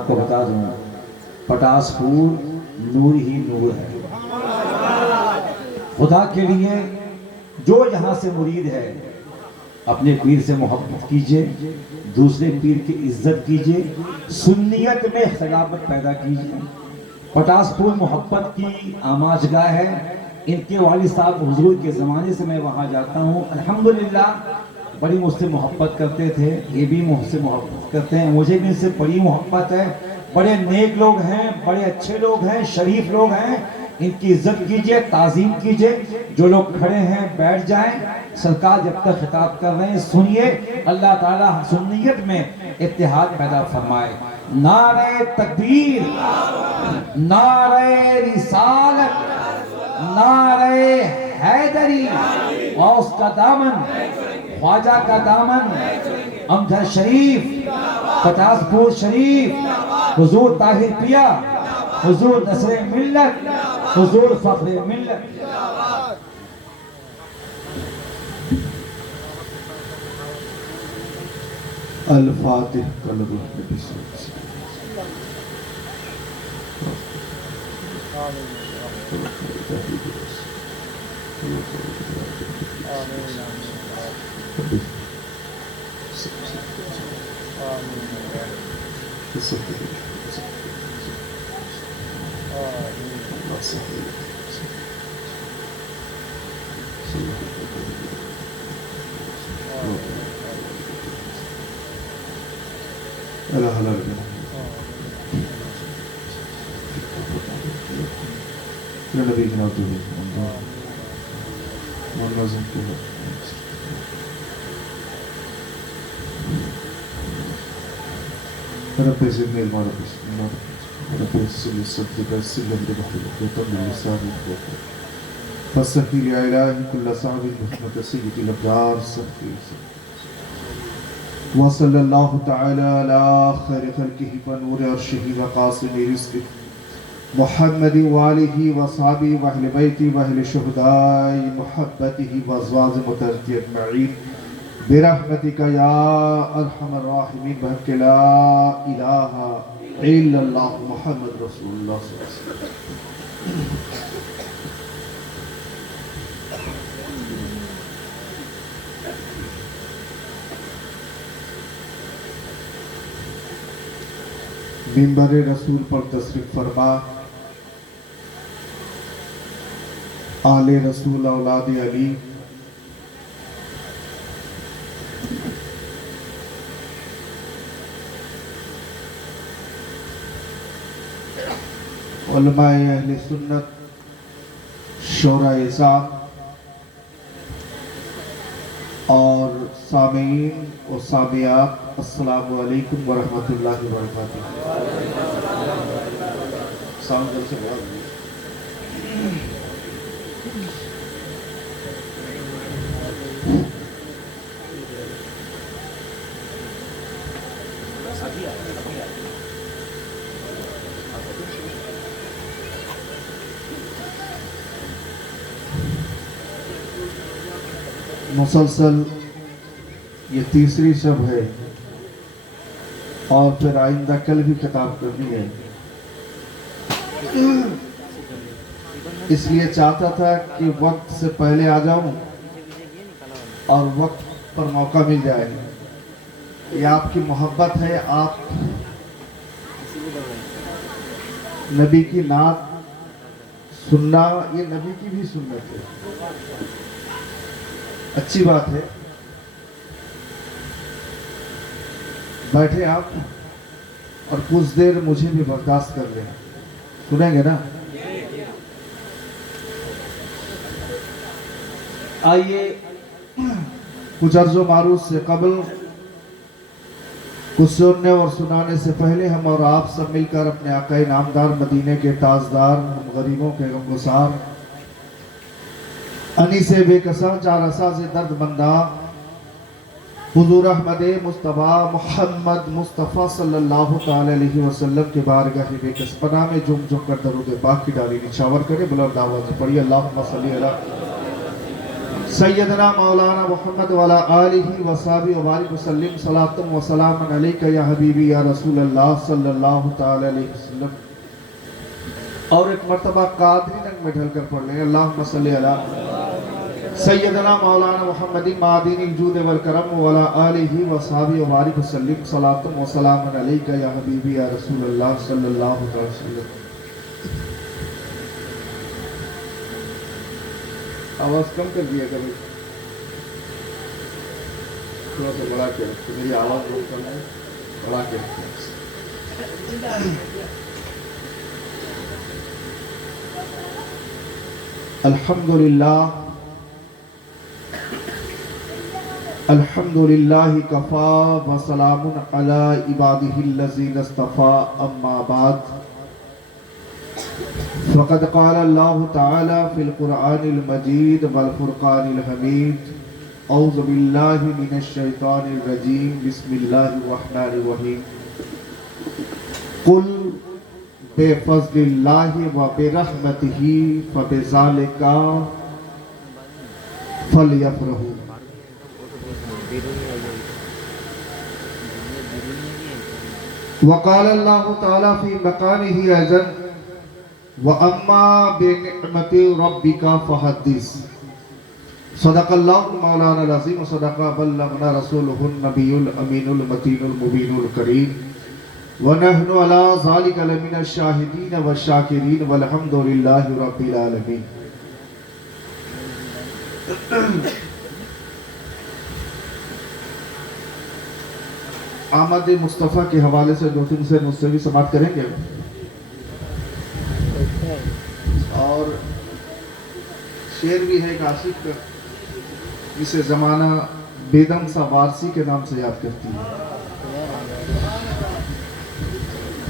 آپ کو بتا دوں پٹاس پور نور ہی نور ہے. خدا کے لیے جو یہاں سے مرید ہے اپنے پیر سے محبت کیجئے, دوسرے پیر کی عزت کیجئے, سنیت میں اختلافت پیدا کیجئے. پٹاس پور محبت کی آماجگاہ ہے. ان کے والد صاحب حضور کے زمانے سے میں وہاں جاتا ہوں, الحمدللہ بڑی مجھ سے محبت کرتے تھے, یہ بھی مجھ سے محبت کرتے ہیں, مجھے بھی ان سے بڑی محبت ہے. بڑے نیک لوگ ہیں, بڑے اچھے لوگ ہیں, شریف لوگ ہیں, ان کی عزت کیجئے, تعظیم کیجئے. جو لوگ کھڑے ہیں بیٹھ جائیں, سرکار جب تک خطاب کر رہے ہیں سنیے. اللہ تعالیٰ سنیت میں اتحاد پیدا فرمائے. نعرہ تکبیر, نعرہ رسالت, نعرہ حیدری, غوث کا دامن, خواجہ کا دامن, امجد شریف, پٹاس پور شریف, حضور طاہر پیا, حضور نصر ملت, حضور فخر ملت. الفاتح قلب النبی صلی اللہ علیہ وسلم. نبی جناب منظم کی رب زدنی علما رب يسر لي صدري ويسر لي امري واحلل عقدة من لساني يفقهوا قولي فسهل يا إلهي كل صعب برحمة سيد الأبرار سهل. وصلى الله تعالى على خير خلقه ونور عرشه وقاسم رزقه محمد وآله وصحبه وأهل بيته وأهل شهداء محبته وأزواج مطهرته أجمعين برحمتك يا أرحم الراحمين بحق لا إله إلا الله محمد رسول الله صلى الله عليه وسلم. منبر رسول پر تشریف فرما آل رسول اولاد علی علماء اہل سنت شورا اعزام اور سامعین و سامعات السلام علیکم ورحمۃ اللہ وبرکاتہ. سامنے سے بہت مسلسل یہ تیسری شب ہے اور پھر آئندہ کل بھی خطاب کرنی ہے. اس لیے چاہتا تھا کہ وقت سے پہلے آ جاؤں اور وقت پر موقع مل جائے. یہ آپ کی محبت ہے, آپ نبی کی نعت سننا یہ نبی کی بھی سنت ہے, اچھی بات ہے. بیٹھے آپ اور کچھ دیر مجھے بھی برداشت کر لیں, سنیں گے نا؟ آئیے کچھ عرض و معروض سے قبل, کچھ سننے اور سنانے سے پہلے ہم اور آپ سب مل کر اپنے آقا نامدار مدینے کے تاجدار, ہم غریبوں کے غمگسار, انیس بے کساں چار اساز درد مندہ حضور احمد مصطفیٰ محمد مصطفیٰ صلی اللہ تعالی علیہ وسلم کے بارگاہ بے کس پناہ میں جھم جھم کر درود پاک کی ڈالی نچھاور کرے. بلند آواز سے پڑھیے اللہم صلی علی سیدنا مولانا محمد والا آلہ وصحبہ وبارک وسلم صلاۃ و سلام علیک یا حبیبی یا رسول اللہ صلی اللہ تعالی علیہ وسلم. اور ایک مرتبہ قادری رنگ میں ڈھل کر پڑھ لیں. اللہم صلی علی سیدنا مولانا محمد معدن الجود والکرم والا آلہ وصحبہ وبارک وسلم صلاۃ و سلام علیک یا حبیبی یا رسول اللہ صلی اللہ تعالی وسلم. آواز کم کر دیا کرو, تھوڑا سا بڑھا کے رکھتے, میری آواز بہت کم ہے, بڑھا کے رکھتے. الحمدللہ الحمدللہ کفا وسلام علی عبادہ الذین اصطفى. اما بعد فقد قال اللہ تعالی فی القرآن المجید والفرقان الحمید. اعوذ باللہ من الشیطان الرجیم. بسم اللہ الرحمن الرحیم. قل بفضل اللہ وبرحمتہ فبذلک فلیفرحوا. وقال اللہ تعالی فی مقامہ ایضا وَأَمَّا بِنِعْمَةِ رَبِّكَ فَحَدِّثْ. صدق اللہ مولانا العظیم وصدق بلغنا رسولہ النبی الامین المتین المبین الکریم وَنَحْنُ عَلَى ذَلِكَ لَمِنَ الشَّاهِدِينَ وَالشَّاكِرِينَ وَالْحَمْدُ لِلَّهِ رَبِّ الْعَالَمِينَ. آمد مصطفیٰ کے حوالے سے دو تین سے مجھ سے بھی سماعت کریں گے. اور شعر بھی ہے ایک عاشق کا جسے زمانہ بیدم سا وارسی کے نام سے یاد کرتی ہے.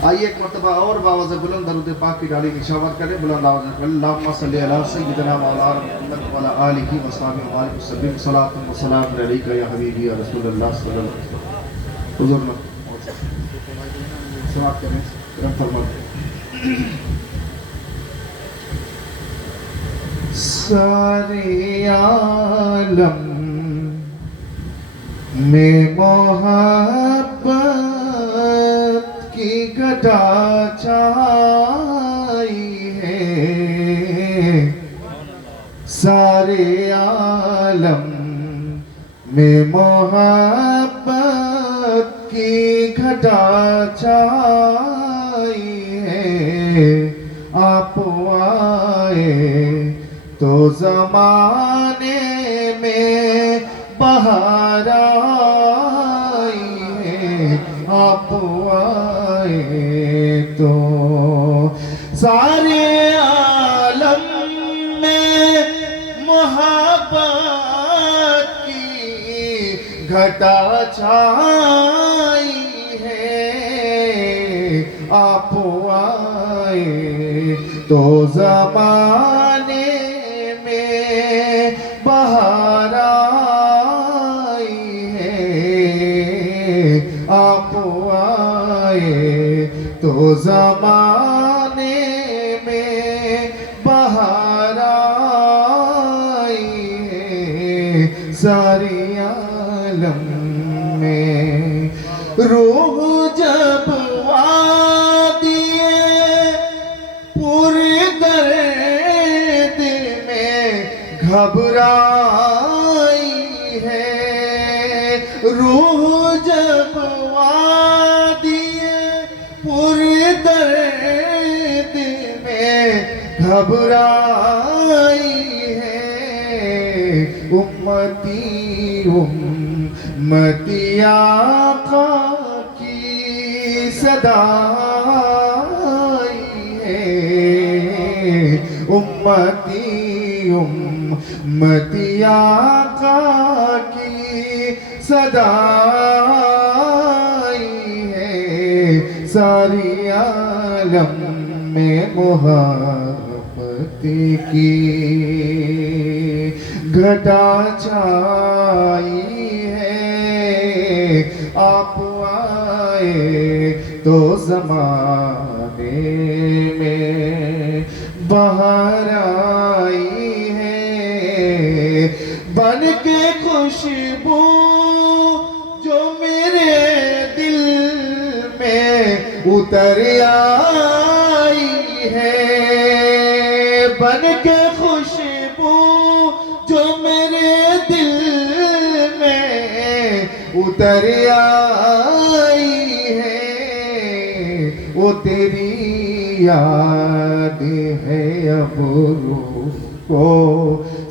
آئیے ایک مرتبہ اور باوز بلند درود پاک کی ڈالی نشاور کریں. بلند آواز میں اللہم صلی علی سیدنا مولانا محمد وعلی آلہ وصحبہ وبارک وسلم صلاۃ و سلام علیک یا حبیبی یا رسول اللہ صلی اللہ علیہ وسلم. حضور سماعت کریں, کرم فرمائیں. سارے عالم میں محبت کی گدا چھائی ہے. سارے عالم میں محبت کی گدا چھائی ہے. آپ آئے تو زمانے میں بہار آئی ہے. آپ آئے تو سارے عالم میں محبت کی گھٹا چھائی ہے. آپ آئے تو زمانے بہار آئی ہے. آپ آئے تو زمانے میں بہار آئی ہے. ساری عالم میں روح جب وادی پورے درد میں گھبرائی ہے. روح جب وادی پورے درد میں گھبرائی ہے. امتی امتی آقا کی صدا ہے. امتی امتی آقا کی صدا ہے. ساری عالم میں محبت کی گھٹا چھائی ہے. آپ آئے تو زمانے میں بہار آئی ہے. بن کے خوشبو جو میرے دل میں اتر آئی ہے، بن کے خوشبو جو میرے دل میں اتر آئی ہے، وہ تیری یاد ہے اب روح کو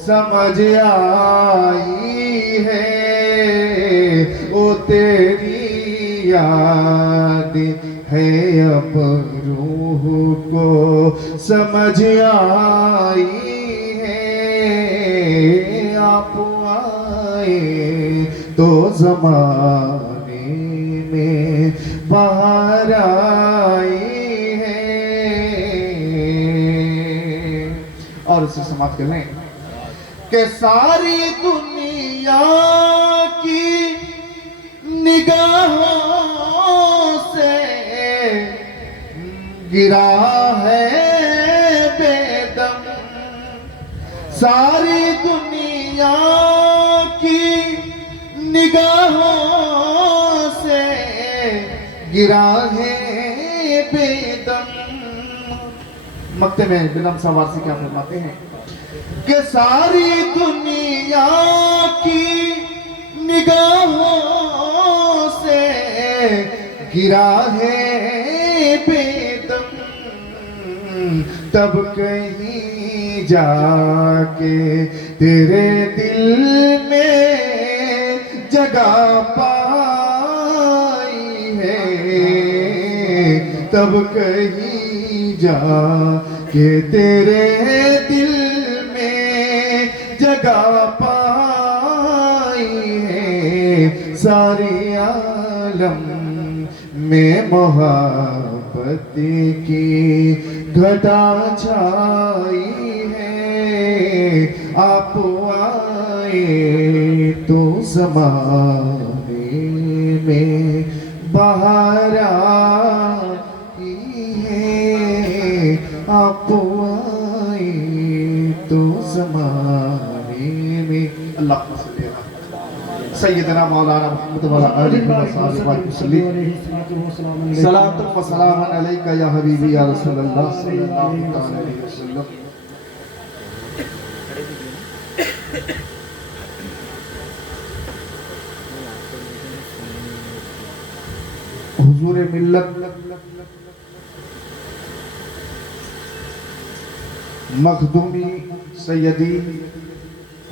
سمجھ آئی ہے، وہ تیری یاد ہے اب روح کو سمجھ آئی ہے، آپ آئے تو زمانے میں بہار آئی ہے۔ اور اسے سماعت کر لیں کہ ساری دنیا کی نگاہوں سے گرا ہے بے دم، ساری دنیا کی نگاہوں سے گرا ہے بے دم۔ مکتے میں بلم سوار سے کیا فرماتے ہیں کہ ساری دنیا کی نگاہوں سے گرا ہے بے دم، تب کہیں جا کے تیرے دل میں جگہ پائی ہے، تب کہیں جا کے تیرے دل میں جگہ پائی ہے، ساری عالم میں محبت کی گھٹا چھائی ہے، آپ آئے تو زمانے میں بہار آئی ہے، آپ آئے تو زمانے میں۔ اللہ سیدنا مولانا محمد وعلی آلہ وصحبہ وسلم۔ صلاۃ و سلام علیک یا حبیبی یا رسول اللہ صلی اللہ علیہ وسلم۔ حضور ملت مخدومی سیدی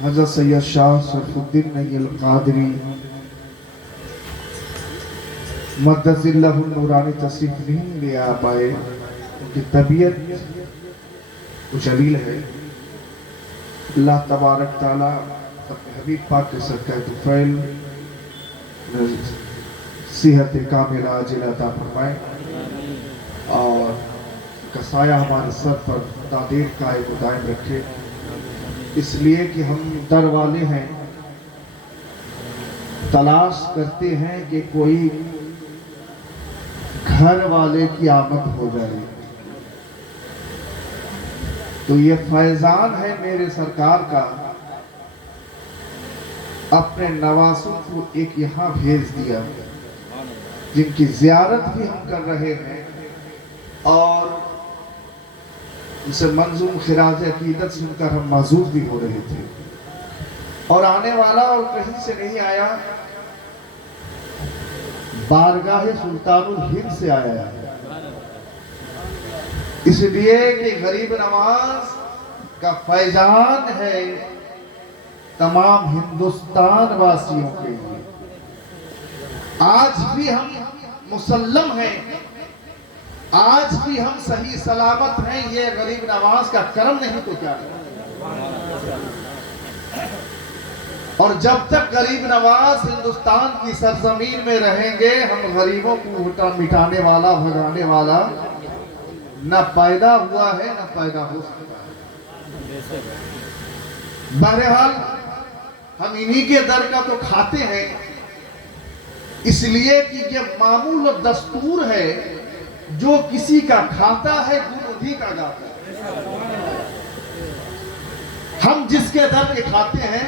حضرت سید شاہ شرف الدین نئی القادری مدد اللہ النورانی تشریف نہیں لے آ پائے، ان کی طبیعت کچھ علیل ہے۔ اللہ تبارک تعالیٰ اپنے حبیب پاک کے صدقہ طفیل صحت کاملہ عاجلہ عطا فرمائے، اور کا سایہ ہمارے سر پر دادیر قائم و دائم رکھے، اس لیے کہ ہم در والے ہیں، تلاش کرتے ہیں کہ کوئی گھر والے کی آمد ہو جائے، تو یہ فیضان ہے میرے سرکار کا، اپنے نواسوں کو ایک یہاں بھیج دیا، جن کی زیارت بھی ہم کر رہے ہیں، اور ان سے منظوم خراج عقیدت سن کر ہم معذور بھی ہو رہے تھے، اور آنے والا اور کہیں سے نہیں آیا، بارگاہ سلطان الہند سے آیا ہے، اس لیے کہ غریب نواز کا فیضان ہے تمام ہندوستان واسیوں کے لیے۔ آج بھی ہم مسلم ہیں، آج بھی ہم صحیح سلامت ہیں، یہ غریب نواز کا کرم نہیں تو کیا ہے۔ اور جب تک غریب نواز ہندوستان کی سرزمین میں رہیں گے، ہم غریبوں کو مٹانے والا، بھگانے والا نہ پیدا ہوا ہے نہ پیدا ہو سکتا ہے۔ بہرحال ہم انہی کے در کا تو کھاتے ہیں، اس لیے کہ یہ معمول و دستور ہے، جو کسی کا کھاتا ہے گل انہی کا گاتا ہے۔ ہم جس کے در کے کھاتے ہیں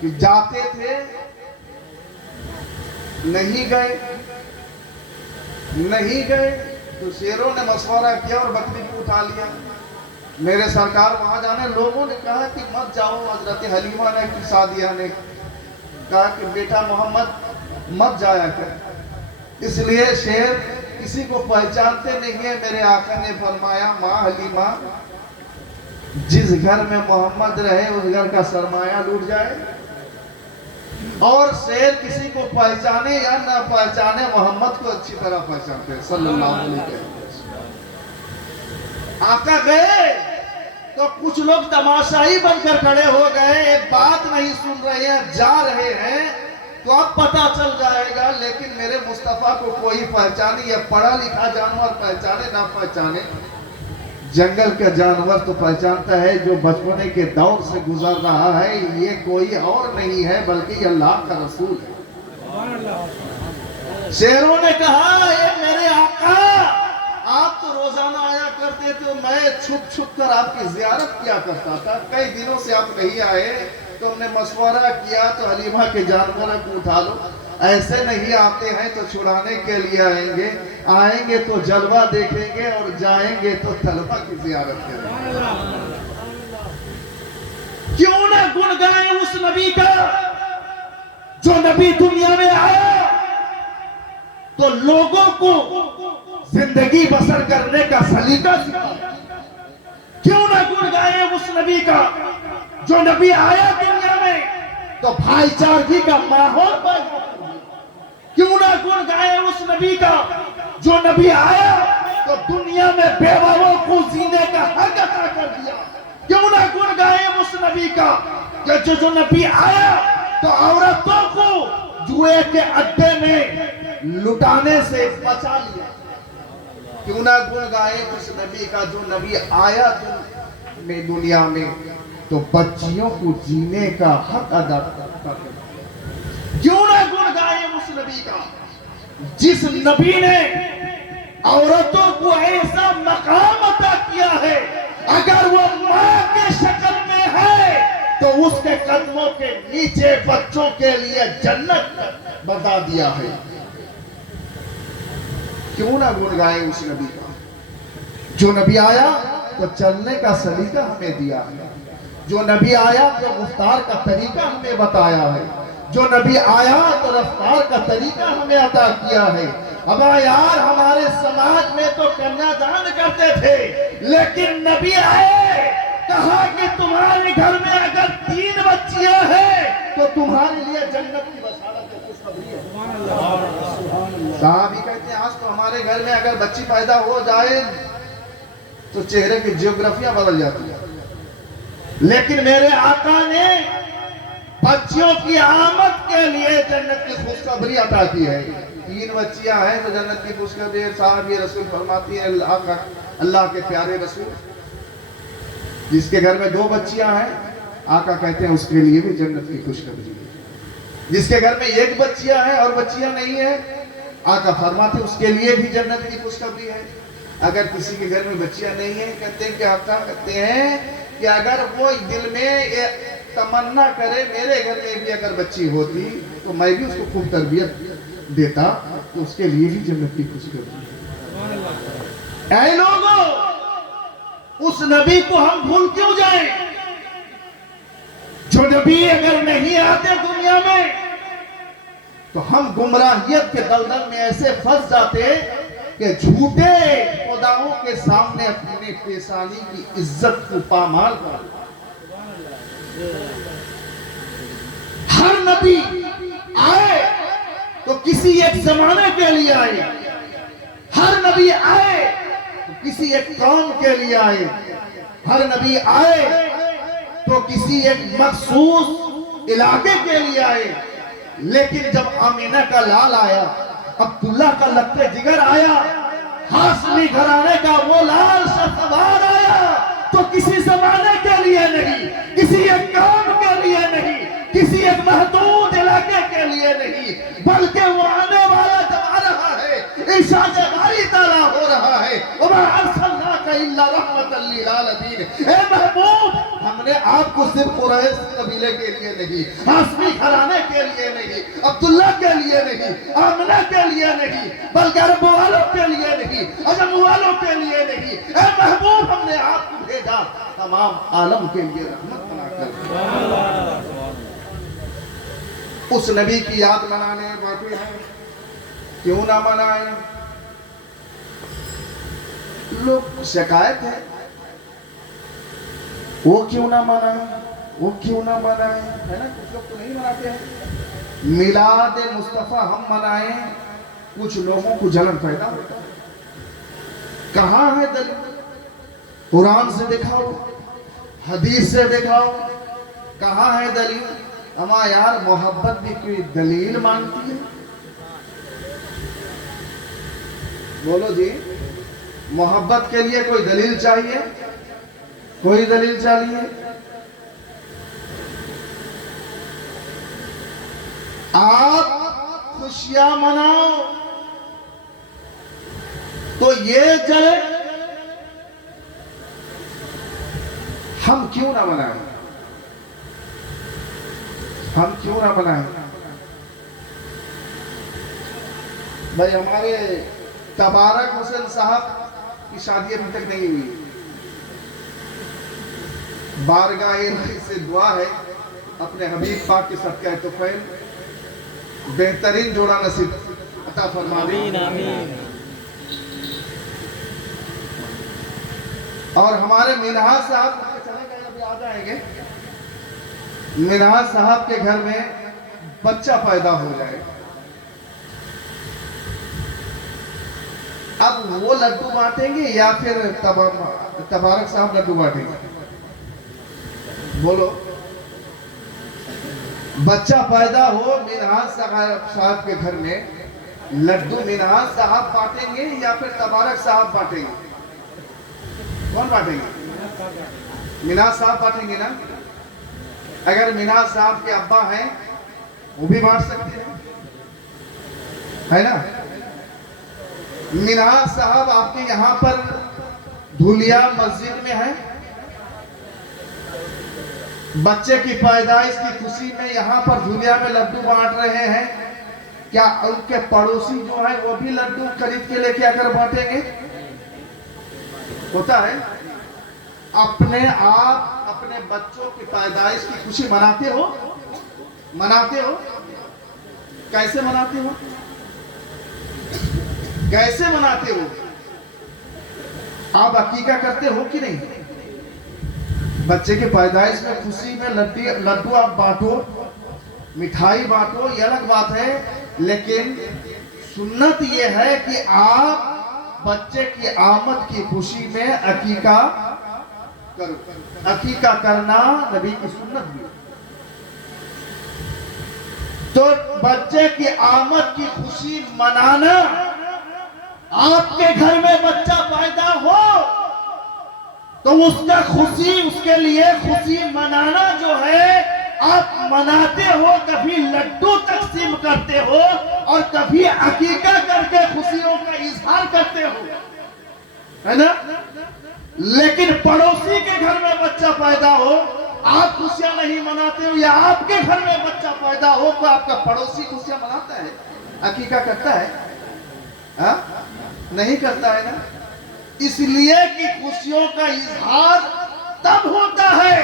کہ جاتے تھے نہیں گئے تو شیروں نے مشورہ کیا اور بکری کو اٹھا لیا. میرے سرکار وہاں جانے, لوگوں نے کہا کہ مت جاؤ. حضرت حلیمہ نے سعدیہ نے کہا کہ بیٹا محمد مت جایا کر, اس لیے شیر کسی کو پہچانتے نہیں ہے. میرے آقا نے فرمایا ماں حلیمہ جس گھر میں محمد رہے اس گھر کا سرمایہ لوٹ جائے, اور شیر کسی کو پہچانے یا نہ پہچانے محمد کو اچھی طرح پہچانتے ہیں صلی اللہ علیہ وسلم. آقا گئے تو کچھ لوگ تماشائی بن کر کھڑے ہو گئے, ایک بات نہیں سن رہے ہیں, جا رہے ہیں تو اب پتا چل جائے گا. لیکن میرے مصطفیٰ کو کوئی پہچانے, یا پڑھا لکھا جانور پہچانے نہ پہچانے, جنگل کا جانور تو پہچانتا ہے جو بچپنے کے دور سے گزر رہا ہے. یہ کوئی اور نہیں ہے بلکہ یہ اللہ کا رسول ہے. شیروں نے کہا اے میرے آقا, آپ تو روزانہ آیا کرتے تھے, میں چھپ چھپ کر آپ کی زیارت کیا کرتا تھا. کئی دنوں سے آپ نہیں آئے تو ہم نے مشورہ کیا تو حلیمہ کے جانوروں کو اٹھا لو. ایسے نہیں آتے ہیں تو چھڑانے کے لیے آئیں گے تو جلوہ دیکھیں گے, اور جائیں گے تو طلبہ کی زیارت کریں گے. کیوں نہ گن گائیں اس نبی کا جو نبی دنیا میں آیا تو لوگوں کو زندگی بسر کرنے کا سلیقہ سکھایا. کیوں نہ گن گائیں اس نبی کا جو نبی آیا دنیا میں تو بھائی چارگی کا ماحول پیدا. کیوں نہ گن گائیں اس نبی کا جو نبی آیا تو دنیا میں بیواؤں کو جینے کا حق عطا کر دیا. کیوں نہ گن گائیں اس نبی کا کہ جو نبی آیا تو عورتوں کو جوئے کے اڈے میں لٹانے سے بچا لیا. کیوں نہ گن گائیں اس نبی کا جو نبی آیا دنیا میں تو بچیوں کو جینے کا حق ادا کر دیا. کیوں نہ گن گائیں اس نبی کا جس نبی نے عورتوں کو ایسا مقام عطا کیا ہے, اگر وہ ماں کے شکل میں ہے تو اس کے قدموں کے نیچے بچوں کے لیے جنت بتا دیا ہے. کیوں نہ گن گائیں اس نبی کا جو نبی آیا تو چلنے کا سلیقہ ہمیں دیا ہے, جو نبی آیا تو گفتار کا طریقہ ہمیں بتایا ہے, جو نبی آیا تو رفتار کا طریقہ ہمیں عطا کیا ہے. اب یار ہمارے سماج میں تو کنیا دان کرتے تھے, لیکن نبی آئے کہا کہ تمہارے گھر میں اگر 3 بچیاں ہیں تو تمہارے لیے جنت کی بشارت ہے, خوشخبری ہے. صحابی کہتے ہیں آج تو ہمارے گھر میں اگر بچی پیدا ہو جائے تو چہرے کی جیوگرافیاں بدل جاتی ہے. لیکن میرے آقا نے بچیوں کی آمد کے لیے جنت کی خوشخبری عطا کی ہے. 3 بچیاں ہیں تو جنت کی خوشخبری. صاحب یہ رسول فرماتی ہے اللہ کے پیارے رسول, جس کے گھر میں 2 بچیاں ہیں آقا کہتے ہیں اس کے لیے بھی جنت کی خوشخبری ہے. جس کے گھر میں 1 بچیاں ہیں اور بچیاں نہیں ہیں آقا فرماتے ہیں اس کے لیے بھی جنت کی خوشخبری ہے. اگر کسی کے گھر میں بچیاں نہیں ہیں کہتے ہیں کہ آقا کہتے ہیں کہ اگر وہ دل میں تمنا کرے میرے گھر میں بھی اگر بچی ہوتی تو میں بھی اس کو خوب تربیت دیتا, تو اس کے لیے بھی جنت کی خوشخبری ہے. اے لوگوں, اس نبی کو ہم بھول کیوں جائیں جو نبی اگر نہیں آتے دنیا میں تو ہم گمراہیت کے دلدل میں ایسے پھنس جاتے کہ جھوٹے خداؤں کے سامنے اپنے پیشانی کی عزت کو پامال کر. ہر نبی آئے تو کسی ایک زمانے کے لیے آئے, ہر نبی آئے تو کسی ایک قوم کے لیے آئے, ہر نبی آئے تو کسی ایک مخصوص علاقے کے لیے آئے. لیکن جب آمینہ کا لال آیا, عبداللہ کا لقب جگر آیا, ہاشمی گھرانے کا وہ لال شہسوار آیا تو کسی زمانے کے لیے نہیں, کسی ایک قوم کے لیے نہیں, کسی ایک محدود علاقے کے لیے نہیں, بلکہ وہ آنے والا جب آ رہا ہے ارشاد غاری تعالیٰ ہو رہا ہے وَمَا أَرْسَلْنَاكَ الا رحمۃ للعالمین۔ اے محبوب، ہم نے آپ کو صرف قریش قبیلے کے لیے نہیں، ہاشمی گھرانے کے لیے نہیں، عبداللہ کے لیے نہیں، آمنہ کے لیے نہیں، بلکہ عرب والوں کے لیے نہیں، عجم والوں کے لیے نہیں، اے محبوب ہم نے آپ کو بھیجا تمام عالم کے لیے رحمت بنا کر۔ اس نبی کی یاد منانے باقی ہے، کیوں نہ منائیں؟ لوگ شکایت ہے وہ کیوں نہ منائیں، وہ کیوں نہ منائیں، ہے نا؟ کچھ لوگ تو نہیں مناتے ہیں۔ میلاد مصطفیٰ ہم منائیں، کچھ لوگوں کو جلن پیدا ہوتا ہے۔ کہاں ہے دلیل؟ قرآن سے دکھاؤ، حدیث سے دکھاؤ، کہاں ہے دلیل؟ اما یار محبت بھی کوئی دلیل مانگتی ہے؟ بولو جی، محبت کے لیے کوئی دلیل چاہیے؟ کوئی دلیل چاہیے؟ آپ خوشیاں مناؤ تو یہ جلے، ہم کیوں نہ منائیں؟ ہم کیوں نہ منائیں؟ بھائی ہمارے تبارک حسین صاحب کی شادی ابھی تک نہیں ہوئی، بارگاہ الہی سے دعا ہے اپنے حبیب پاک کے صدقہ طفیل بہترین جوڑا نصیب عطا فرما دے۔ اور ہمارے منہاج صاحب چلے گئے، ابھی آ جائیں گے، منہاج صاحب کے گھر میں بچہ پیدا ہو جائے، اب وہ لڈو بانٹیں گے یا پھر تبارک صاحب لڈو بانٹیں گے؟ بولو، بچہ پیدا ہو منہاج صاحب کے گھر میں، لڈو منہاج صاحب بانٹیں گے یا پھر تبارک صاحب بانٹیں گے؟ کون بانٹیں گے؟ منہاج صاحب بانٹیں گے نا؟ اگر منہاج صاحب کے ابا ہیں وہ بھی بانٹ سکتے ہیں، ہے نا؟ منہاج صاحب آپ کے یہاں پر دھولیا مسجد میں ہے، بچے کی پیدائش کی خوشی میں یہاں پر دھولیا میں لڈو بانٹ رہے ہیں، کیا ان کے پڑوسی جو ہیں وہ بھی لڈو خرید کے لے کے آ کر بانٹیں گے؟ ہوتا ہے؟ اپنے آپ اپنے بچوں کی پیدائش کی خوشی مناتے ہو؟ مناتے ہو؟ کیسے مناتے ہو؟ کیسے مناتے ہو؟ آپ عقیقہ کرتے ہو کہ نہیں؟ بچے کے پیدائش میں خوشی میں لڈو آپ بانٹو، مٹھائی بانٹو، یہ الگ بات ہے، لیکن سنت یہ ہے کہ آپ بچے کی آمد کی خوشی میں عقیقہ کرو۔ عقیقہ کرنا نبی کی سنت بھی، تو بچے کی آمد کی خوشی منانا، آپ کے گھر میں بچہ پیدا ہو تو اس کا خوشی، اس کے لیے خوشی منانا جو ہے آپ مناتے ہو، کبھی لڈو تقسیم کرتے ہو اور کبھی عقیقہ کر کے خوشیوں کا اظہار کرتے ہو، ہے نا؟ لیکن پڑوسی کے گھر میں بچہ پیدا ہو آپ خوشیاں نہیں مناتے ہو، یا آپ کے گھر میں بچہ پیدا ہو تو آپ کا پڑوسی خوشیاں مناتا ہے، عقیقہ کرتا ہے؟ ہاں؟ نہیں کرتا ہے نا؟ اس لیے کہ خوشیوں کا اظہار تب ہوتا ہے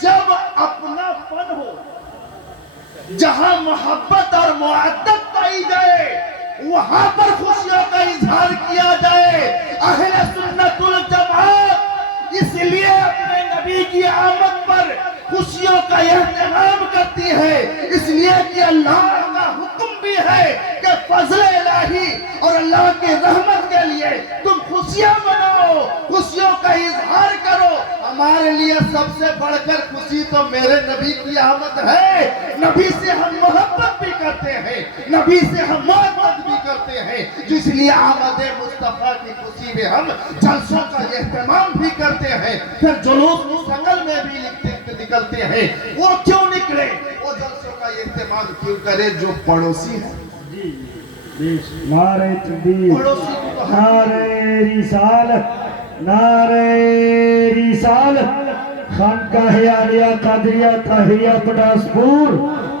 جب اپنا پن ہو، جہاں محبت اور معدت پائی جائے وہاں پر خوشیوں کا اظہار کیا جائے۔ اہل سنت والجماعت اس لیے اپنے نبی کی آمد پر خوشیوں کا اہتمام کرتی ہے، اس لیے کہ اللہ کا حکم بھی ہے کہ فضل الہی اور اللہ کی رحمت کے لیے تم خوشیاں مناؤ، خوشیوں کا اظہار کرو۔ ہمارے لیے سب سے بڑھ کر خوشی تو میرے نبی کی آمد ہے، نبی سے ہم محبت بھی کرتے ہیں، نبی سے ہم محبت بھی کرتے ہیں، جس لیے آمد مصطفیٰ کی خوشی میں ہم جلسوں کا اہتمام بھی کرتے ہیں، پھر جلوس کی شکل میں بھی نکلتے ہیں۔ وہ کیوں نکلے، وہ جلسوں کا اہتمام کیوں کرے جو پڑوسی ہیں؟ نعرہ تکبیر، نعرہ رسالت، نعرہ رسال خانقاہ عالیہ قادریہ طاہریہ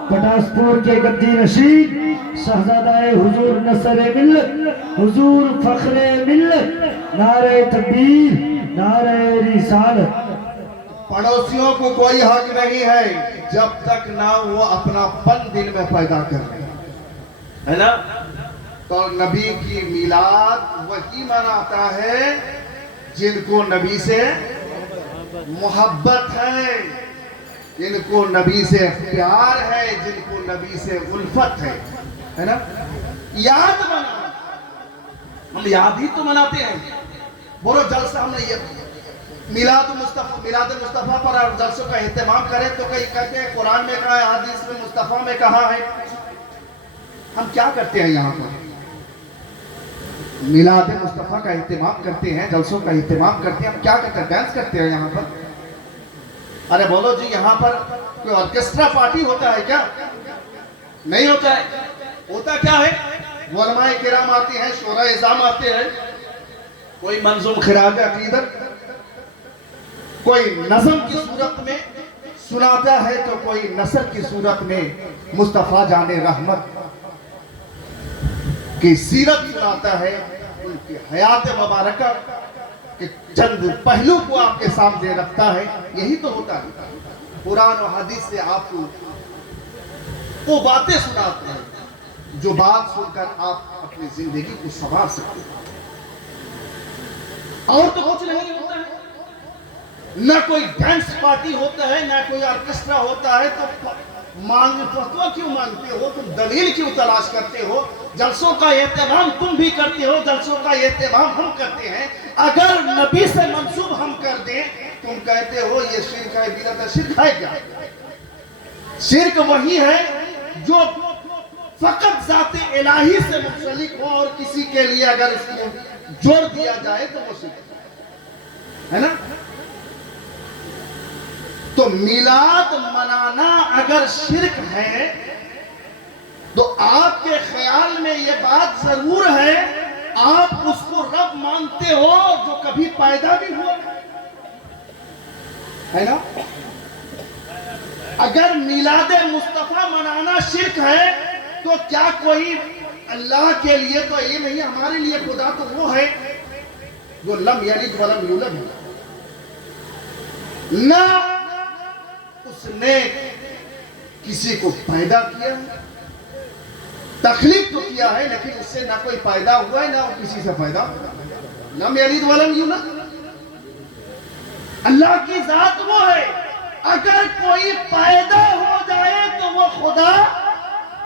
پٹاسپور کے گدی نشین شہزادہ حضور نصر ملت حضور فخر ملت نعرہ تکبیر نعرہ رسالت۔ پڑوسیوں کو کوئی حق نہیں ہے جب تک نہ وہ اپنا پن دل میں پیدا کر لیں، ہے نا؟ تو نبی کی میلاد وہی مناتا ہے جن کو نبی سے محبت ہے، جن کو نبی سے پیار ہے، جن کو نبی سے الفت ہے نا؟ یاد منانا، ہم یاد ہی تو مناتے ہیں۔ بولو جلسہ ہم نے یہ میلاد مصطفیٰ پر جلسوں کا اہتمام کریں تو کئی کہتے ہیں قرآن میں کہا ہے، حدیث میں مصطفیٰ میں کہا ہے۔ ہم کیا کرتے ہیں یہاں پر؟ میلاد مصطفیٰ کا اہتمام کرتے ہیں، جلسوں کا اہتمام کرتے ہیں، ہم کیا کرتے ہیں؟ ڈانس کرتے ہیں یہاں پر؟ ارے بولو جی، یہاں پر کوئی آرکیسٹرا پارٹی ہوتا ہے کیا؟ نہیں ہوتا ہے۔ ہوتا کیا ہے؟ علماء کرام آتے ہیں، شورا اعظام آتے ہیں، کوئی منظوم خراج عقیدت، کوئی نظم کی صورت میں سناتا ہے تو کوئی نثر کی صورت میں مصطفیٰ جان رحمت کی سیرت سناتا ہے، ان کی حیات مبارکہ کے چند پہلو کو آپ کے سامنے رکھتا ہے۔ یہی تو ہوتا ہے، قرآن و حدیث سے آپ کو وہ باتیں سناتے ہیں جو بات سن کر آپ اپنی زندگی کو سنوار سکتے ہیں۔ اور تو کچھ نہیں ہوتا ہے، نہ کوئی ڈانس پارٹی ہوتا ہے، نہ کوئی آرکیسٹرا ہوتا ہے، تو فتویٰ کیوں مانگتے ہو؟ تم دلیل کیوں تلاش کرتے ہو؟ جلسوں کا اہتمام تم بھی کرتے ہو، جلسوں کا اہتمام ہم کرتے ہیں۔ اگر نبی سے منسوب ہم کر دیں، تم کہتے ہو یہ شرک ہے، بدعت ہے۔ شرک ہے کیا؟ شرک وہی ہے جو فقط ذات الہی سے منسلک ہو اور کسی کے لیے اگر اس کو جوڑ دیا جائے تو وہ شرک ہے نا؟ تو میلاد منانا اگر شرک ہے تو آپ کے خیال میں یہ بات ضرور ہے آپ اس کو رب مانتے ہو جو کبھی پیدا بھی ہوا ہے نا؟ اگر میلاد مصطفیٰ منانا شرک ہے تو کیا کوئی اللہ کے لیے تو یہ نہیں، ہمارے لیے خدا تو وہ ہے جو لم یلد ولم یولد ہے، نہ اس نے کسی کو پیدا کیا ہے، تخلیق تو کیا ہے لیکن اس سے نہ کوئی پیدا ہوا ہے نہ کسی سے پیدا ہوا ہے۔ لم یلد ولم یولد، اللہ کی ذات وہ ہے، اگر کوئی پیدا ہو جائے تو وہ خدا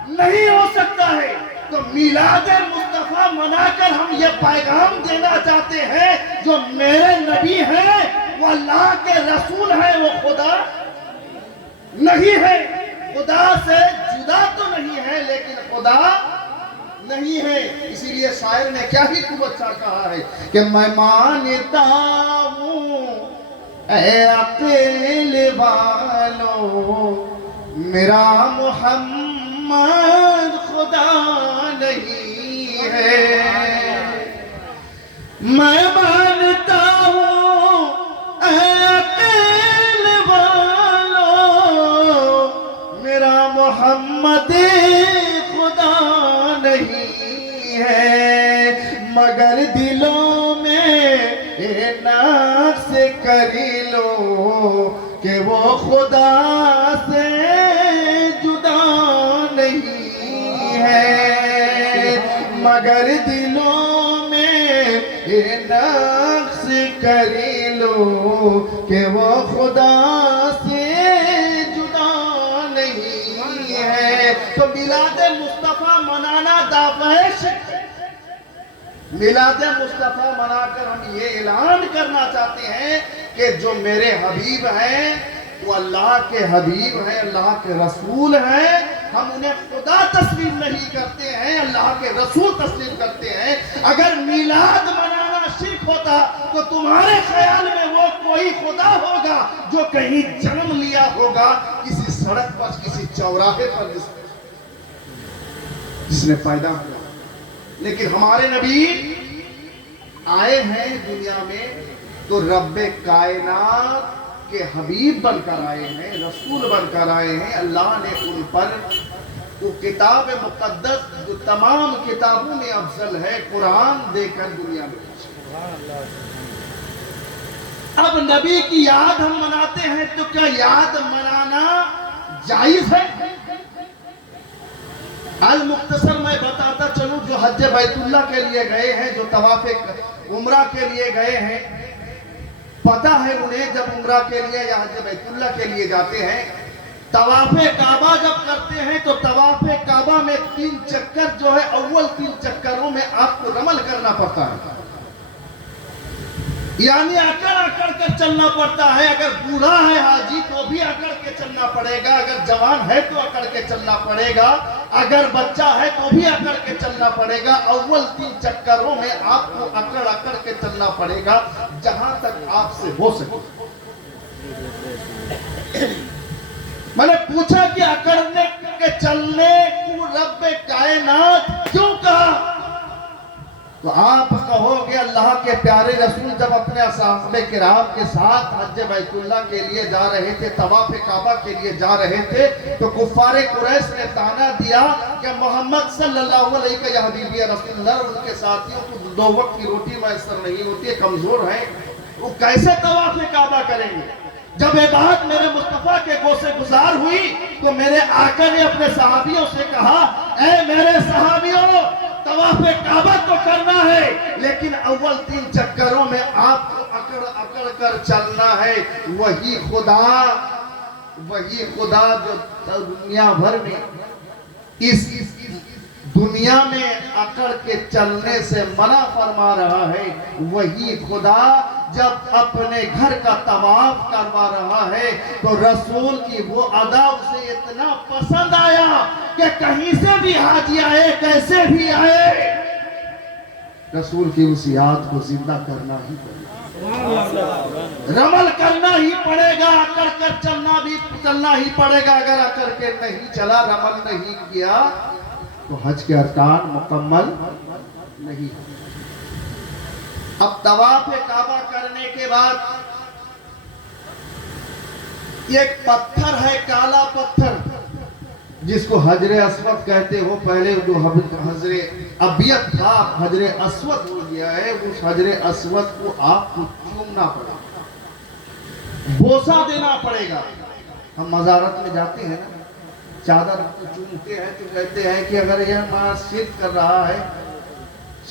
نہیں ہو سکتا ہے۔ تو میلاد مصطفیٰ منا کر ہم یہ پیغام دینا چاہتے ہیں جو میرے نبی ہیں وہ اللہ کے رسول ہیں، وہ خدا نہیں ہے، خدا سے جدا تو نہیں ہے لیکن خدا نہیں ہے۔ اسی لیے شاعر نے کیا ہی خوب اچھا کہا ہے کہ میں مانتا ہوں اے عقل والو میرا محمد خدا نہیں ہے، میں مانتا ہوں اے عقل والو میرا محمد خدا نہیں ہے، مگر دلوں میں نقص کر لو کہ وہ خدا سے جدا نہیں ہے، مگر دلوں میں نقص کر لو کہ وہ خدا سے جدا نہیں ہے۔ تو میلاد مصطفیٰ منانا دعویش، میلاد مصطفیٰ منا کر ہم یہ اعلان کرنا چاہتے ہیں کہ جو میرے حبیب ہیں وہ اللہ کے حبیب ہیں، اللہ کے رسول ہیں، ہم انہیں خدا تسلیم نہیں کرتے ہیں، اللہ کے رسول تسلیم کرتے ہیں۔ اگر میلاد منانا شرک ہوتا تو تمہارے خیال میں وہ کوئی خدا ہوگا جو کہیں جنم لیا ہوگا کسی سڑک پر، کسی چوراہے پر جس نے پیدا ہوا۔ لیکن ہمارے نبی آئے ہیں دنیا میں تو رب کائنات کے حبیب بن کر آئے ہیں، رسول بن کر آئے ہیں، اللہ نے ان پر وہ کتاب مقدس جو تمام کتابوں میں افضل ہے، قرآن دے کر دنیا میں بھیجا۔ اب نبی کی یاد ہم مناتے ہیں تو کیا یاد منانا جائز ہے؟ المختصر میں بتاتا چلوں، جو حج بیت اللہ کے لیے گئے ہیں، جو طواف عمرہ کے لیے گئے ہیں، پتہ ہے انہیں جب عمرہ کے لیے یا حج بیت اللہ کے لیے جاتے ہیں، طواف کعبہ جب کرتے ہیں تو طواف کعبہ میں 3 چکر جو ہے، اول 3 چکروں میں آپ کو رمل کرنا پڑتا ہے، یعنی اکڑ اکڑ کر چلنا پڑتا ہے۔ اگر بوڑھا ہے حاجی تو بھی اکڑ کے چلنا پڑے گا، اگر جوان ہے تو اکڑ کے چلنا پڑے گا، اگر بچہ ہے تو بھی اکڑ کے چلنا پڑے گا۔ اول 3 چکروں میں آپ کو اکڑ اکڑ کے چلنا پڑے گا جہاں تک آپ سے ہو سکے۔ میں نے پوچھا کہ اکڑنے کے چلنے کو رب کائنات کیوں کہا؟ تو آپ کہو گے اللہ کے پیارے رسول جب اپنے صحابہ کرام کے ساتھ حج بیت اللہ کے لیے جا رہے تھے، طواف کعبہ کے لیے جا رہے تھے، تو کفار قریش نے طعنہ دیا کہ محمد صلی اللہ علیہ وسلم یا حبیبی رسول اللہ، ان کے ساتھیوں کو 2 وقت کی روٹی میسر نہیں ہوتی ہے، کمزور ہیں، وہ کیسے طواف کعبہ کریں گے؟ جب یہ بات میرے مصطفیٰ کے گوشے گزار ہوئی تو میرے آقا نے اپنے صحابیوں سے کہا، اے میرے صحابیوں، طواف کعبہ تو کرنا ہے لیکن اول 3 چکروں میں آپ کو اکڑ اکڑ کر چلنا ہے۔ وہی خدا جو دنیا بھر میں اس دنیا میں اکڑ کے چلنے سے منع فرما رہا ہے، وہی خدا جب اپنے گھر کا طواف کروا رہا ہے تو رسول کی وہ ادا اسے اتنا پسند آیا کہ کہیں سے بھی حاجی آئے، کیسے بھی آئے، رسول کی اس یاد کو زندہ کرنا ہی پڑے گا، رمل کرنا ہی پڑے گا، اکڑ کر چلنا ہی پڑے گا۔ اگر اکڑ کے نہیں چلا، رمل نہیں کیا تو حج کے ارکان مکمل نہیں۔ اب طواف کعبہ کرنے کے بعد ایک پتھر ہے، کالا پتھر، جس کو حجر اسود کہتے ہو، پہلے جو حجر ابیض تھا حجر اسود ہو گیا ہے، اس حجر اسود کو آپ کو چومنا پڑے گا، بوسہ دینا پڑے گا۔ ہم مزارت میں جاتے ہیں نا، چادر کو چومتے ہیں تو کہتے ہیں کہ اگر یہ ماں شرک کر رہا ہے،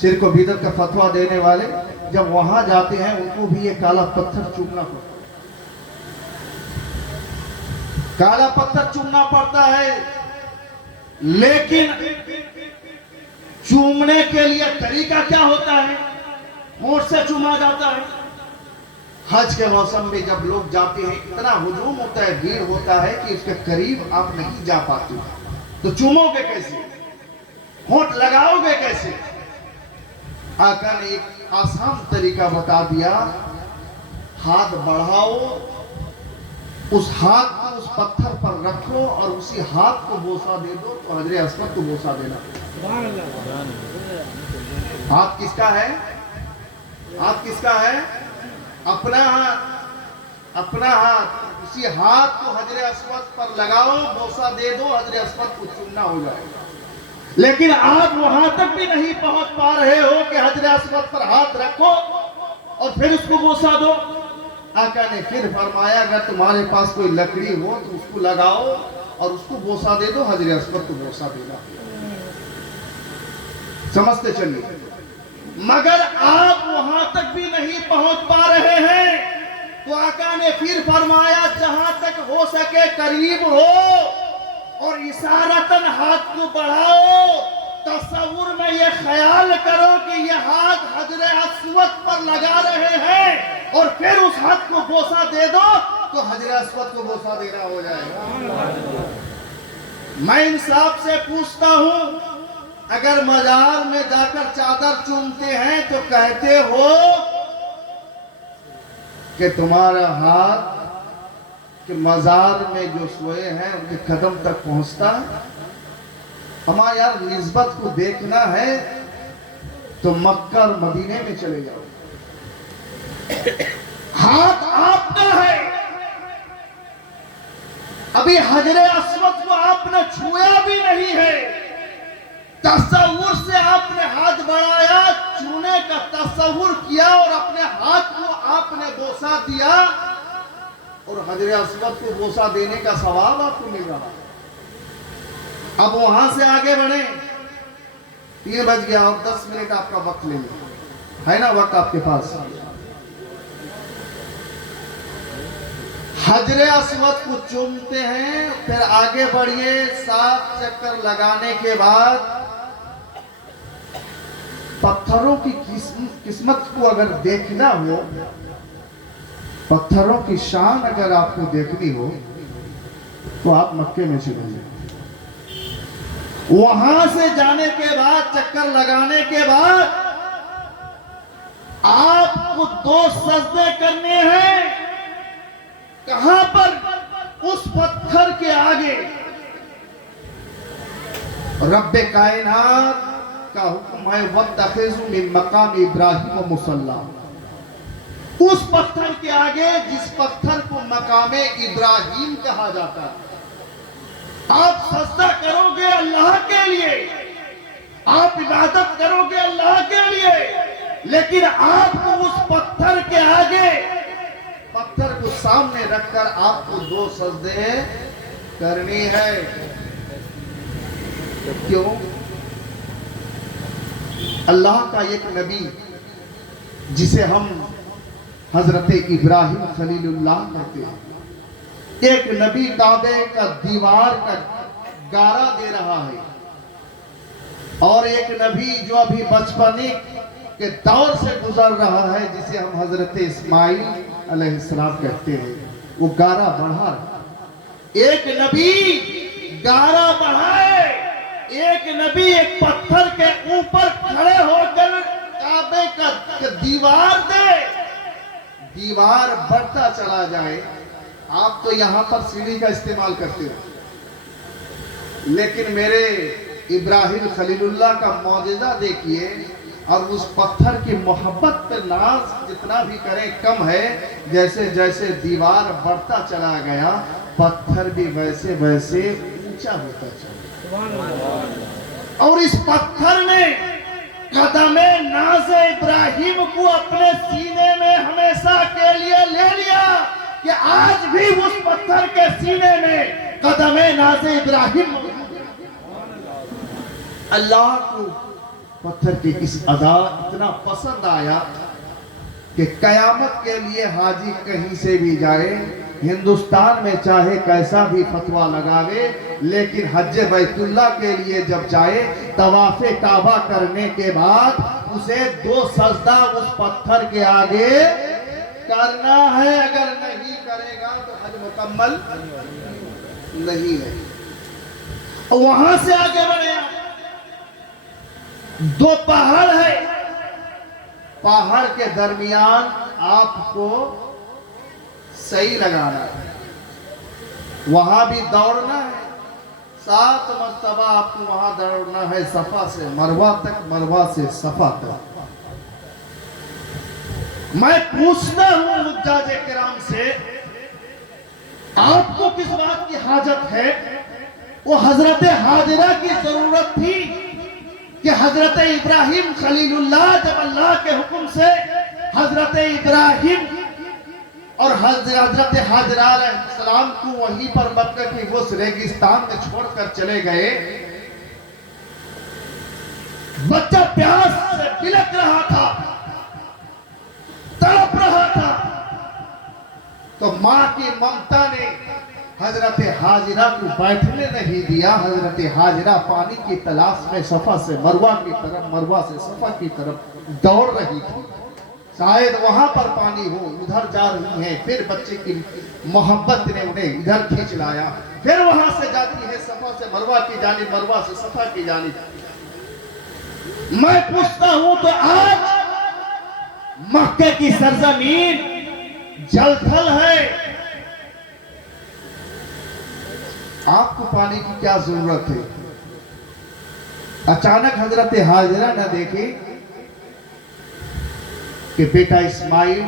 شرک و بدعت کا فتویٰ دینے والے جب وہاں جاتے ہیں ان کو بھی یہ کالا پتھر چومنا پڑتا ہے، کالا پتھر چومنا پڑتا ہے۔ لیکن چومنے کے لیے طریقہ کیا ہوتا ہے؟ ہونٹ سے چوما جاتا ہے۔ حج کے موسم میں جب لوگ جاتے ہیں اتنا ہجوم ہوتا ہے، بھیڑ ہوتا ہے کہ اس کے قریب آپ نہیں جا پاتے، تو چومو گے کیسے؟ ہونٹ لگاؤ گے کیسے؟ آقا نے ایک آسان طریقہ بتا دیا، ہاتھ بڑھاؤ، اس ہاتھ کو اس پتھر پر رکھو اور اسی ہاتھ کو بوسہ دے دو تو حجر اسود کو بوسہ دینا۔ ہاتھ کس کا ہے؟ ہاتھ کس کا ہے؟ اپنا ہاتھ، اسی ہاتھ کو حجر اسود پر لگاؤ، بوسہ دے دو، حجر اسود کو چومنا ہو جائے گا۔ لیکن آپ وہاں تک بھی نہیں پہنچ پا رہے ہو کہ حجر اسود پر ہاتھ رکھو اور پھر اس کو بوسہ دو۔ آقا نے پھر فرمایا اگر تمہارے پاس کوئی لکڑی ہو تو اس کو لگاؤ اور اس کو بوسہ دے دو، حجر اسود کو بوسہ دینا۔ سمجھتے چلیے، مگر آپ وہاں تک بھی نہیں پہنچ پا رہے ہیں تو آقا نے پھر فرمایا جہاں تک ہو سکے قریب ہو اور اشارتاً ہاتھ کو بڑھاؤ، تصور میں یہ خیال کرو کہ یہ ہاتھ حجر اسود پر لگا رہے ہیں اور پھر اس ہاتھ کو بوسہ دے دو تو حجر اسود کو بوسہ دینا ہو جائے گا۔ میں انصاف سے پوچھتا ہوں، اگر مزار میں جا کر چادر چومتے ہیں تو کہتے ہو کہ تمہارا ہاتھ کہ مزار میں جو سوئے ہیں ان کے قدم تک پہنچتا ہے؟ ہمارا یار نسبت کو دیکھنا ہے تو مکہ اور مدینے میں چلے جاؤ۔ ہاتھ آپ کا ہے، ابھی حجر اسود کو آپ نے چھویا بھی نہیں ہے، تصور سے آپ نے ہاتھ بڑھایا، چھونے کا تصور کیا اور اپنے ہاتھ کو آپ نے بوسہ دیا، اور حجر اسود کو بوسہ دینے کا ثواب آپ کو مل رہا۔ اب وہاں سے آگے بڑھیں، 3 بج گیا اور 10 منٹ آپ کا وقت لیں گے، ہے نا وقت آپ کے پاس؟ حجر اسود کو چومتے ہیں، پھر آگے بڑھئے، 7 چکر لگانے کے بعد پتھروں کی قسمت کو اگر دیکھنا ہو، پتھروں کی شان اگر آپ کو دیکھنی ہو تو آپ مکے میں چلے جائیں۔ وہاں سے جانے کے بعد، چکر لگانے کے بعد آپ کو 2 سجدے کرنے ہیں۔ کہاں پر؟ اس پتھر کے آگے۔ رب کائنات کا حکم ہے وَاتَّخِذُوا مِن مَقَامِ إِبْرَاهِيمَ مُصَلًّى، اس پتھر کے آگے جس پتھر کو مقام ابراہیم کہا جاتا ہے، آپ سجدہ کرو گے اللہ کے لیے، آپ عبادت کرو گے اللہ کے لیے، لیکن آپ کو اس پتھر کے آگے، پتھر کو سامنے رکھ کر آپ کو 2 سجدے کرنی ہے۔ کیوں؟ اللہ کا ایک نبی جسے ہم حضرت ابراہیم خلیل اللہ کہتے ہیں، ایک نبی کعبے کا دیوار کا گارا دے رہا ہے، اور ایک نبی جو ابھی بچپنے کے دور سے گزر رہا ہے جسے ہم حضرت اسماعیل علیہ السلام کہتے ہیں، وہ گارا بڑھا رہا۔ ایک نبی گارا بڑھائے، ایک نبی ایک پتھر کے اوپر کھڑے ہو کر کعبے کا دیوار دے، دیوار بڑھتا چلا جائے۔ آپ تو یہاں پر سیڑھی کا استعمال کرتے ہو، لیکن میرے ابراہیم خلیل اللہ کا معجزہ دیکھیے، اور اس پتھر کی محبت پہ ناز جتنا بھی کریں کم ہے۔ جیسے جیسے دیوار بڑھتا چلا گیا، پتھر بھی ویسے ویسے اونچا ہوتا چلا، اور اس پتھر نے قدم ناز ابراہیم کو اپنے سینے میں ہمیشہ کے لیے لے لیا، کہ آج بھی اس پتھر کے سینے میں قدم ناز ابراہیم۔ اللہ کو پتھر کی اس ادا اتنا پسند آیا کہ قیامت کے لیے حاجی کہیں سے بھی جائے، ہندوستان میں چاہے کیسا بھی فتویٰ لگاوے، لیکن حج بیت اللہ کے لیے جب جائے، طواف کعبہ کرنے کے بعد اسے 2 سجدہ اس پتھر کے آگے کرنا ہے۔ اگر نہیں کرے گا تو حج مکمل نہیں ہے۔ وہاں سے آگے بڑھے، 2 پہاڑ ہے، پہاڑ کے درمیان آپ کو صحیح لگانا ہے، وہاں بھی دوڑنا ہے، 7 مرتبہ آپ کو وہاں دوڑنا ہے، صفا سے مروہ تک، مروہ سے صفا تک۔ میں پوچھتا ہوں حجاج کرام سے، آپ کو کس بات کی حاجت ہے؟ وہ حضرت حاجرہ کی ضرورت تھی کہ حضرت ابراہیم خلیل اللہ جب اللہ کے حکم سے حضرت ابراہیم اور حضرت حاجرہ علیہ السلام کو وہیں پر مکہ کی اس ریگستان میں چھوڑ کر چلے گئے، بچہ پیاس سے بلک رہا تھا، تڑپ رہا تھا، تو ماں کی ممتا نے حضرت حاجرہ کو بیٹھنے نہیں دیا۔ حضرت حاجرہ پانی کی تلاش میں صفا سے مروہ کی طرف، مروہ سے صفا کی طرف دوڑ رہی تھی، شاید وہاں پر پانی ہو، ادھر جا رہی ہیں، پھر بچے کی محبت نے انہیں ادھر کھینچ لایا، پھر وہاں سے جاتی ہے صفا سے مروہ کی جانب، مروہ سے صفا کی جانب۔ میں پوچھتا ہوں تو آج مکہ کی سرزمین جل تھل ہے، آپ کو پانی کی کیا ضرورت ہے؟ اچانک حضرت حاجرہ نہ دیکھے کہ بیٹا اسماعیل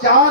4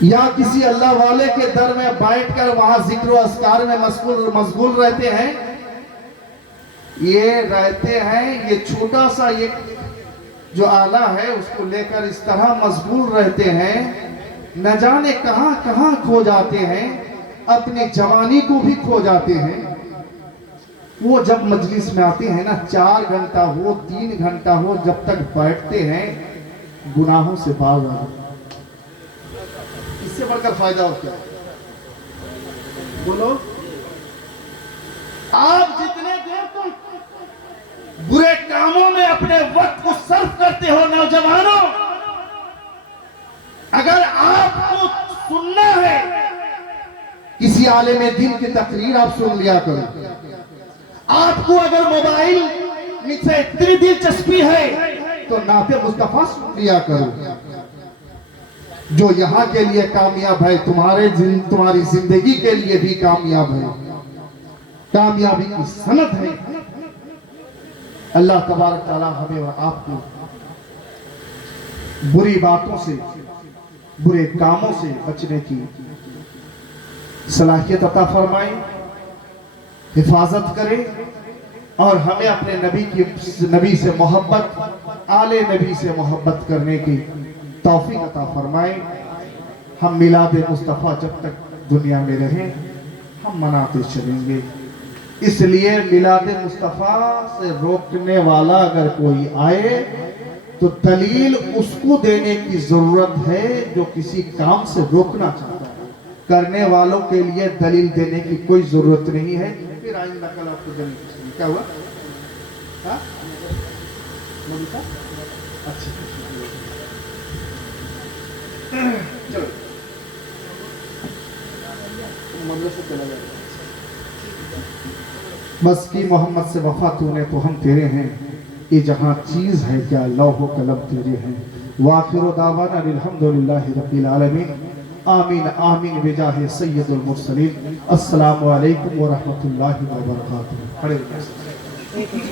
یا کسی اللہ والے کے در میں بیٹھ کر وہاں ذکر و اذکار میں مشغول رہتے ہیں، یہ چھوٹا سا یہ جو آلہ ہے اس کو لے کر اس طرح مشغول رہتے ہیں، نہ جانے کہاں کہاں کھو جاتے ہیں، اپنی جوانی کو بھی کھو جاتے ہیں۔ وہ جب مجلس میں آتے ہیں نا، 4 گھنٹہ ہو 3 گھنٹہ ہو، جب تک بیٹھتے ہیں گناہوں سے باز آ جاتے ہیں۔ اس سے بڑھ کر فائدہ اور کیا ہے؟ بولو، آپ جتنے دیر تک برے کاموں میں اپنے وقت کو صرف کرتے ہو نوجوانوں، اگر آپ کو سننا ہے کسی عالم دین کی تقریر آپ سن لیا کرو۔ آپ کو اگر موبائل میں سے اتنی دلچسپی ہے تو نعت مصطفیٰ سن لیا کرو۔ جو یہاں کے لیے کامیاب ہے تمہاری زندگی کے لیے بھی کامیاب ہے، کامیابی کی سند ہے۔ اللہ تبارک تعالیٰ ہمیں اور آپ کو بری باتوں سے، برے کاموں سے بچنے کی صلاحیت عطا فرمائے، حفاظت کرے، اور ہمیں اپنے نبی سے محبت، آل نبی سے محبت کرنے کی توفیق عطا فرمائے۔ ہم میلاد مصطفیٰ جب تک دنیا میں رہیں ہم مناتے چلیں گے، اس لیے میلاد مصطفیٰ سے روکنے والا اگر کوئی آئے تو دلیل اس کو دینے کی ضرورت ہے جو کسی کام سے روکنا چاہتا ہے۔ کرنے والوں کے لیے دلیل دینے کی کوئی ضرورت نہیں ہے۔ پھر آئندہ کل آپ کو دلیل کیا ہوا؟ ہاں؟ اچھا چلو مدرسہ چلا جائے۔ بس کی محمد سے وفا تو نے تو ہم تیرے ہیں، یہ جہاں چیز ہے کیا لوح و قلم تیرے ہیں۔ وآخر دعوانا الحمدللہ رب العالمین، آمین آمین بجاہ سید المرسلین۔ السلام علیکم ورحمۃ اللہ وبرکاتہ۔